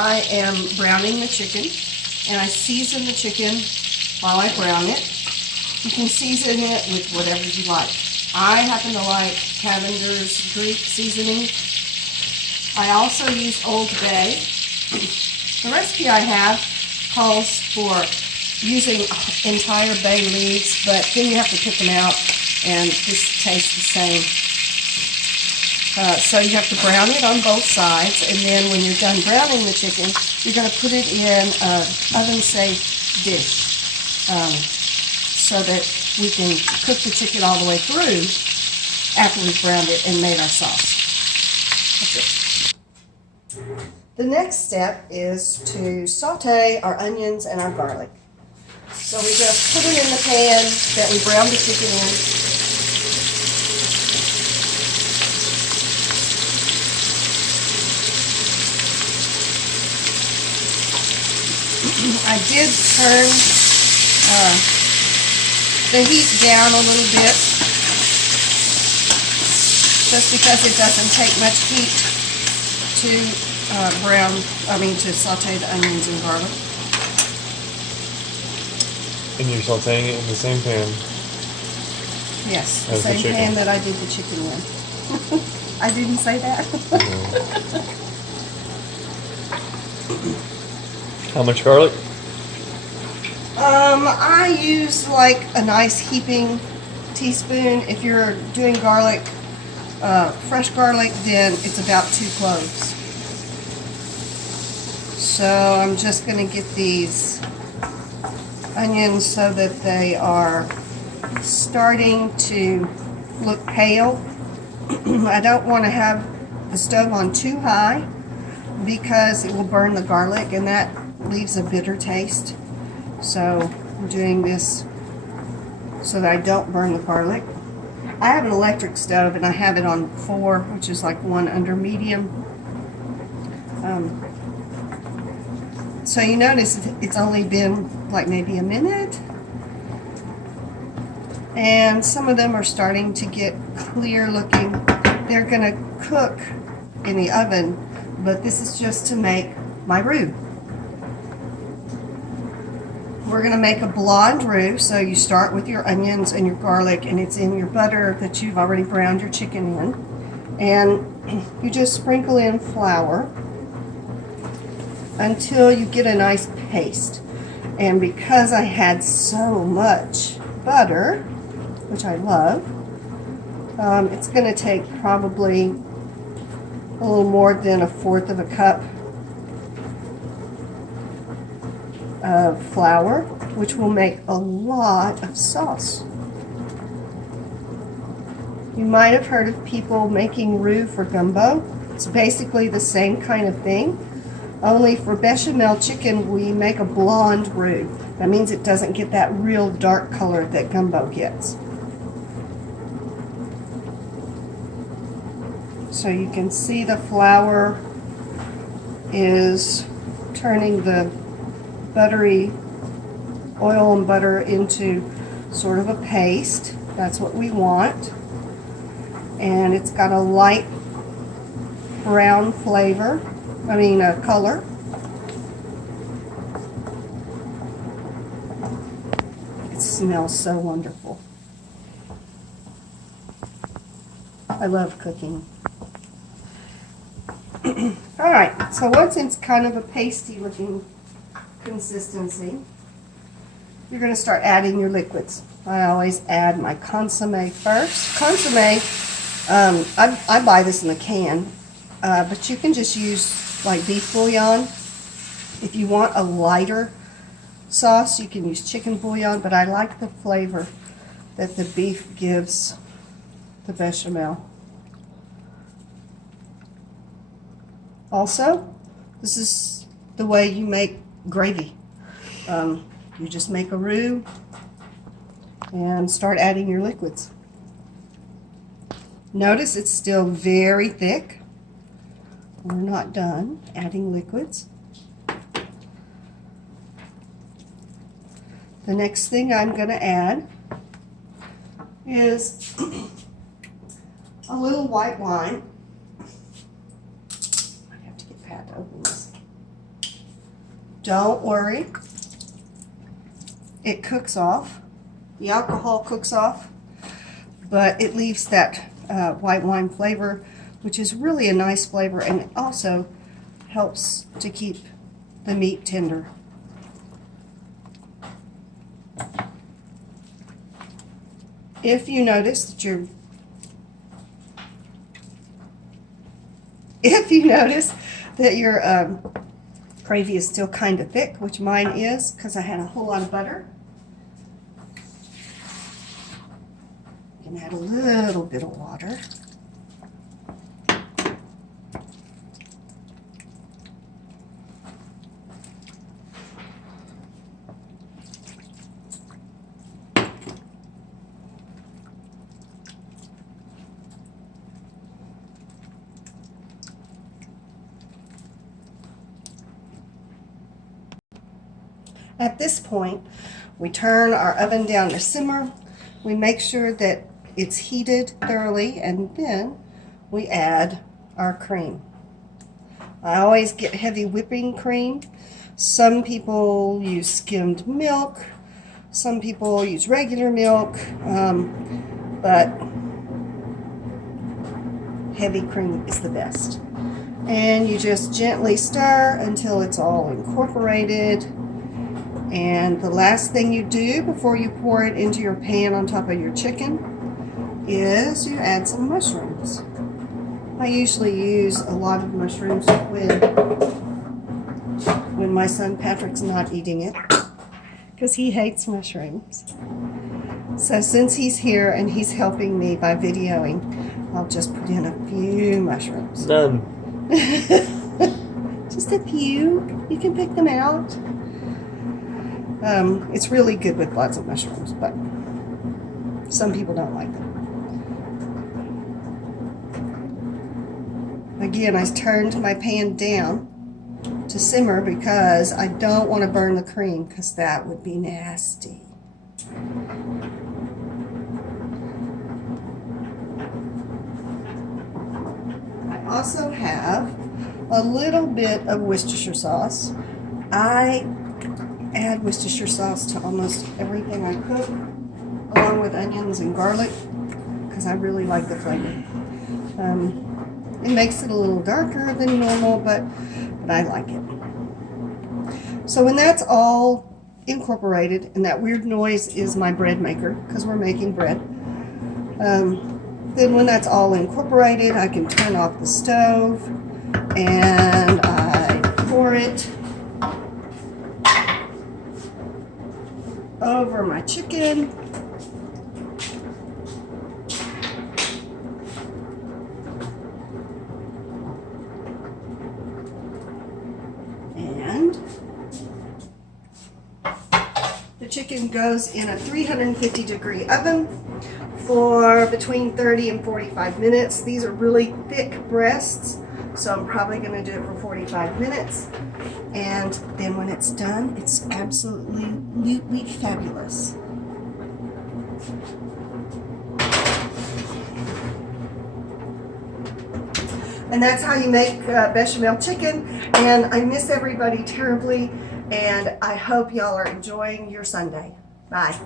I am browning the chicken, and I season the chicken while I brown it. You can season it with whatever you like. I happen to like Cavender's Greek seasoning. I also use Old Bay. The recipe I have calls for using entire bay leaves, but then you have to pick them out and this tastes the same. So you have to brown it on both sides, and then when you're done browning the chicken, you're going to put it in an oven-safe dish so that we can cook the chicken all the way through after we've browned it and made our sauce. That's it. The next step is to saute our onions and our garlic. So we just put it in the pan that we browned the chicken in. I did turn the heat down a little bit just because it doesn't take much heat to to saute the onions and garlic. And you're sauteing it in the same pan? Yes, the same pan that I did the chicken in. I didn't say that? No. How much garlic? I use like a nice heaping teaspoon. If you're doing garlic, fresh garlic, then it's about 2 cloves. So I'm just going to get these onions so that they are starting to look pale. I don't want to have the stove on too high because it will burn the garlic and that leaves a bitter taste. So I'm doing this so that I don't burn the garlic. I have an electric stove and I have it on 4, which is like 1 under medium. So you notice it's only been like maybe a minute. And some of them are starting to get clear looking. They're going to cook in the oven, but this is just to make my roux. We're going to make a blonde roux, so you start with your onions and your garlic, and it's in your butter that you've already browned your chicken in. And you just sprinkle in flour until you get a nice paste. And because I had so much butter, which I love, it's going to take probably a little more than 1/4 of a cup of flour, which will make a lot of sauce. You might have heard of people making roux for gumbo. It's basically the same kind of thing, only for bechamel chicken we make a blonde roux. That means it doesn't get that real dark color that gumbo gets. So you can see the flour is turning the buttery oil and butter into sort of a paste. That's what we want. And it's got a light brown flavor, color. It smells so wonderful. I love cooking. Alright, so once it's kind of a pasty looking consistency, you're going to start adding your liquids. I always add my consommé first. Consommé, I buy this in a can, but you can just use like beef bouillon. If you want a lighter sauce, you can use chicken bouillon, but I like the flavor that the beef gives the bechamel. Also, this is the way you make gravy. You just make a roux and start adding your liquids. Notice it's still very thick. We're not done adding liquids. The next thing I'm going to add is a little white wine. I have to get Pat to open this. Don't worry. It cooks off. The alcohol cooks off, but it leaves that white wine flavor, which is really a nice flavor, and it also helps to keep the meat tender. If you notice that your gravy is still kind of thick, which mine is because I had a whole lot of butter, you can add a little bit of water. At this point, we turn our oven down to simmer. We make sure that it's heated thoroughly, and then we add our cream. I always get heavy whipping cream. Some people use skimmed milk. Some people use regular milk, but heavy cream is the best. And you just gently stir until it's all incorporated. And the last thing you do before you pour it into your pan on top of your chicken is you add some mushrooms. I usually use a lot of mushrooms when my son Patrick's not eating it, because he hates mushrooms. So since he's here and he's helping me by videoing, I'll just put in a few mushrooms. None. Just a few. You can pick them out. It's really good with lots of mushrooms, but some people don't like them. Again, I turned my pan down to simmer because I don't want to burn the cream, because that would be nasty. I also have a little bit of Worcestershire sauce. I add Worcestershire sauce to almost everything I cook, along with onions and garlic, because I really like the flavor. It makes it a little darker than normal, but I like it. So when that's all incorporated, and that weird noise is my bread maker, because we're making bread, then when that's all incorporated, I can turn off the stove, and I pour it over my chicken. And the chicken goes in a 350-degree oven for between 30 and 45 minutes. These are really thick breasts, so I'm probably going to do it for 45 minutes. And then when it's done, it's absolutely fabulous. And that's how you make bechamel chicken. And I miss everybody terribly, and I hope y'all are enjoying your Sunday. Bye.